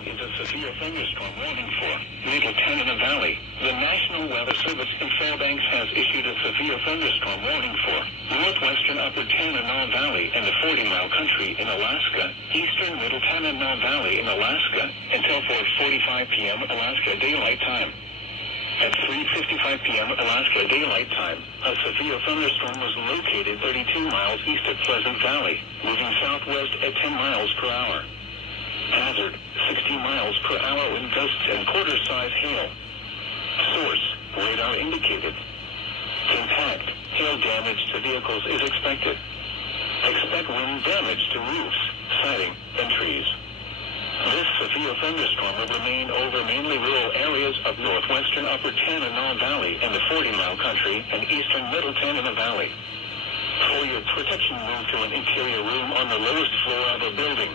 point is a severe thunderstorm warning for Middle Tanana Valley. The National Weather Service in Fairbanks has issued a severe thunderstorm warning for northwestern Upper Tanana Valley and the 40-mile country in Alaska, eastern Middle Tanana Valley in Alaska, until 4:45 p.m. Alaska Daylight Time. At 3:55 p.m. Alaska Daylight Time, a severe thunderstorm was located 32 miles east of Pleasant Valley, moving southwest at 10 miles per hour. Hazard, 60 miles per hour with gusts and quarter-size hail. Source, radar indicated. Impact, hail damage to vehicles is expected. Expect wind damage to roofs, siding, and trees. This severe thunderstorm will remain over mainly rural areas of northwestern Upper Tanana Valley and the 40-mile country and eastern Middle Tanana Valley. For your protection, move to an interior room on the lowest floor of a building.